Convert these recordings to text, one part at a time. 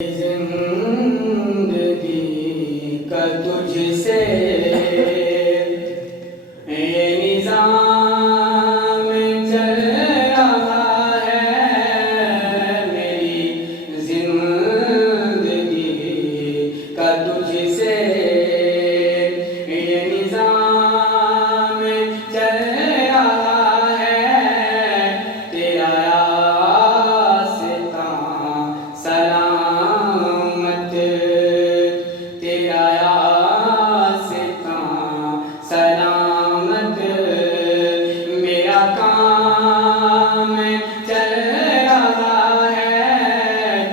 زندگی کا تجھ سے یہ نظام چل رہا ہے، میری زندگی کا تجھ سے یہ نظام چل رہا ہے، تیرا راستہ سلامت، تیرا راستہ سلامت، میرا کام چل رہا ہے،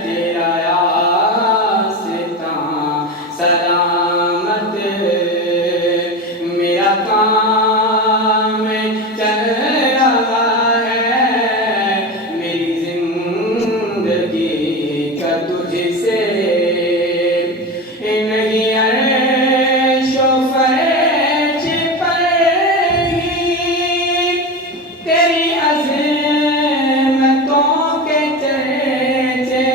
تیرا راستہ سلامت، میرا کام چل رہا ہے، میری زندگی کا تجھ سے نہیں عرش و فرش پر ہی تیری عظمتوں کے چرچے،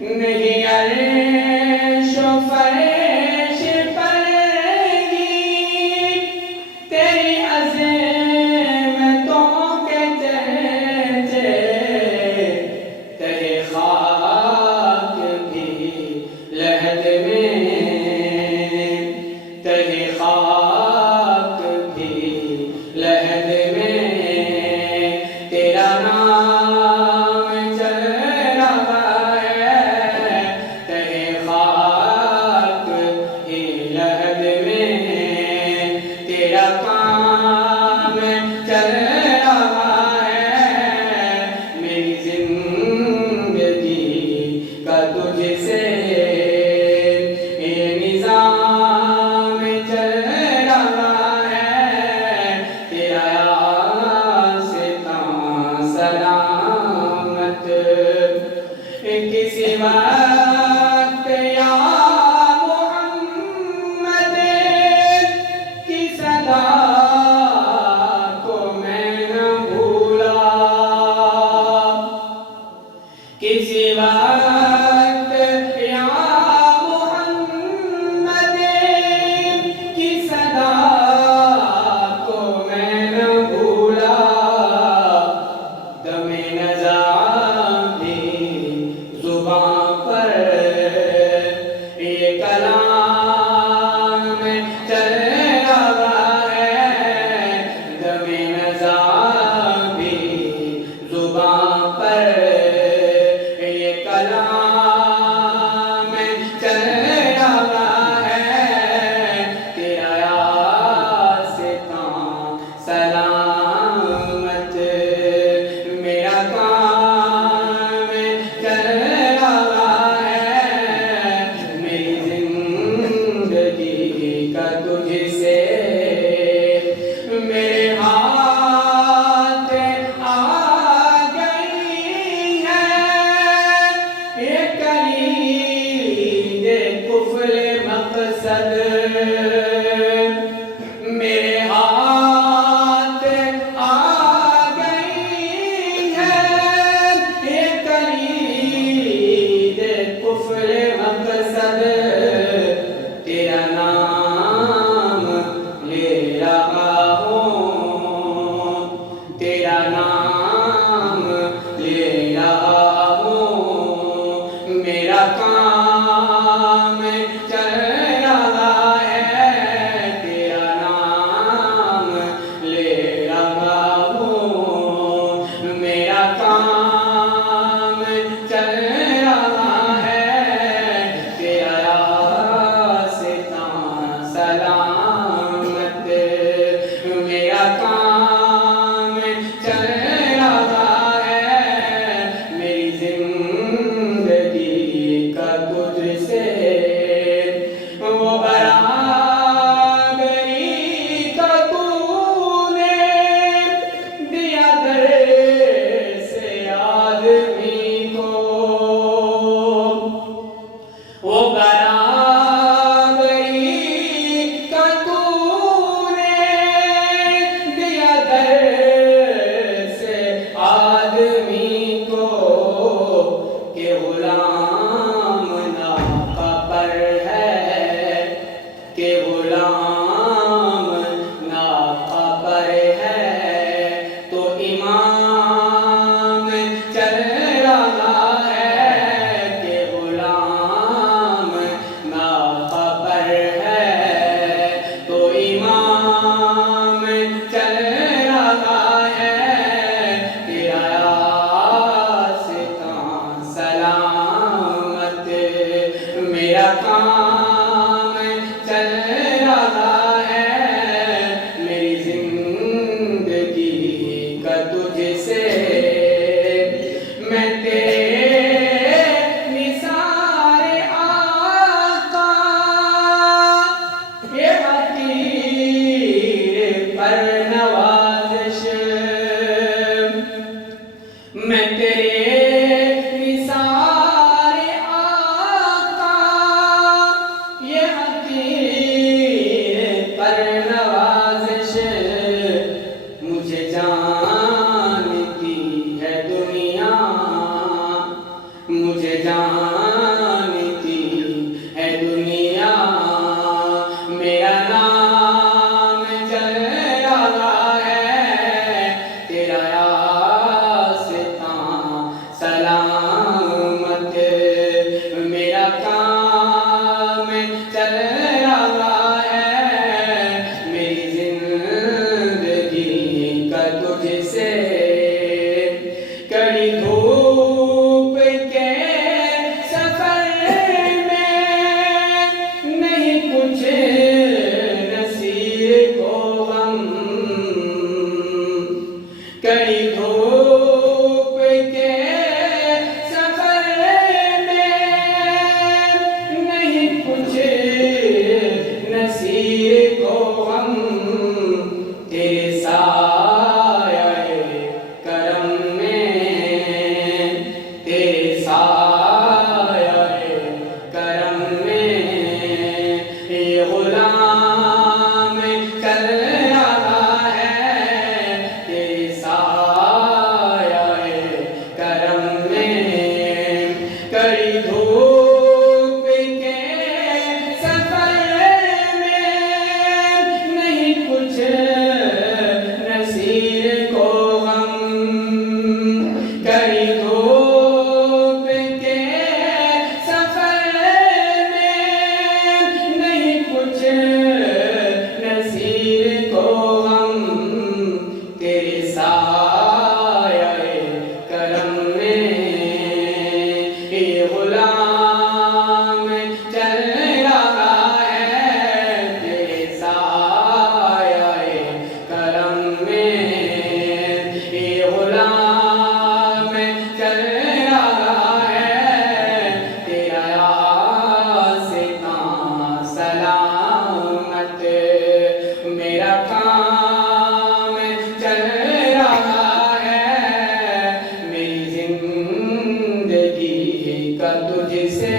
نہیں عرش و فرش پر ہی تیری عظمتوں کے چرچے، تیرے خاک بھی لحد میں، تیرے خاک بھی لحد میں، تیرا نام چل رہا ہے، تیرے خاک ہی لحد میں، تیرا کام چل رہا ہے، میری زندگی کا تجھ سے یہ نظام چل رہا ہے، تیرا راستہ سلامت، کسی وقت یا محمد کی صدا کو میں نہ بھولا، کسی وقت یا محمد کی صدا کو میں نہ بھولا، دم نزا بھی زباں پر یہ کلام چل رہا ہے، دم نزا بھی زباں پر یہ کلام چل رہا ہے، تیرا راستہ سلامت، میرا کام چل رہا ہے، میری زندگی کا تجھ سے میرے ہاتھ آ گئی ہے یہ کلید کفل مقصد، میرے ہاتھ آ گئی ہے یہ کلید کفل مقصد، تیرا نام لے رہا ہوں، تیرا نام لے رہا ہوں، میرا کام چل رہا ہے، نثار آقا یہ حقیر پر نوازش میں تیرے نثار آقا یہ حقیر پر نوازش مجھے جانتی ہے دنیا مجھے جانتی ہے دنیا میرا نام چل رہا ہے تیرا آستاں سلامت میرا کام چل رہا ہے میری زندگی کا تجھ سے کڑی دھوپ کے سفر میں نہیں کچھ نصیر کو غم کڑی دھوپ کے سفر میں نہیں کچھ نصیر کو غم تیرے سایہ کرم میں تیرے سایہ کرم میں یہ غلام چل رہا ہے تیرے سایہ کرم میں کڑی دھوپ کے سفر میں نہیں کچھ نصیر کو غم کڑی دھوپ کے سفر میں نہیں کچھ نصیر کو غم تیرے سایہ کرم میں یہ غلام چل رہا ہے تیرے سایہ کرم میں یہ غلام چل رہا ہے تیرا آستاں سلامت میرا کام چل رہا ہے میری زندگی کا تجھ سے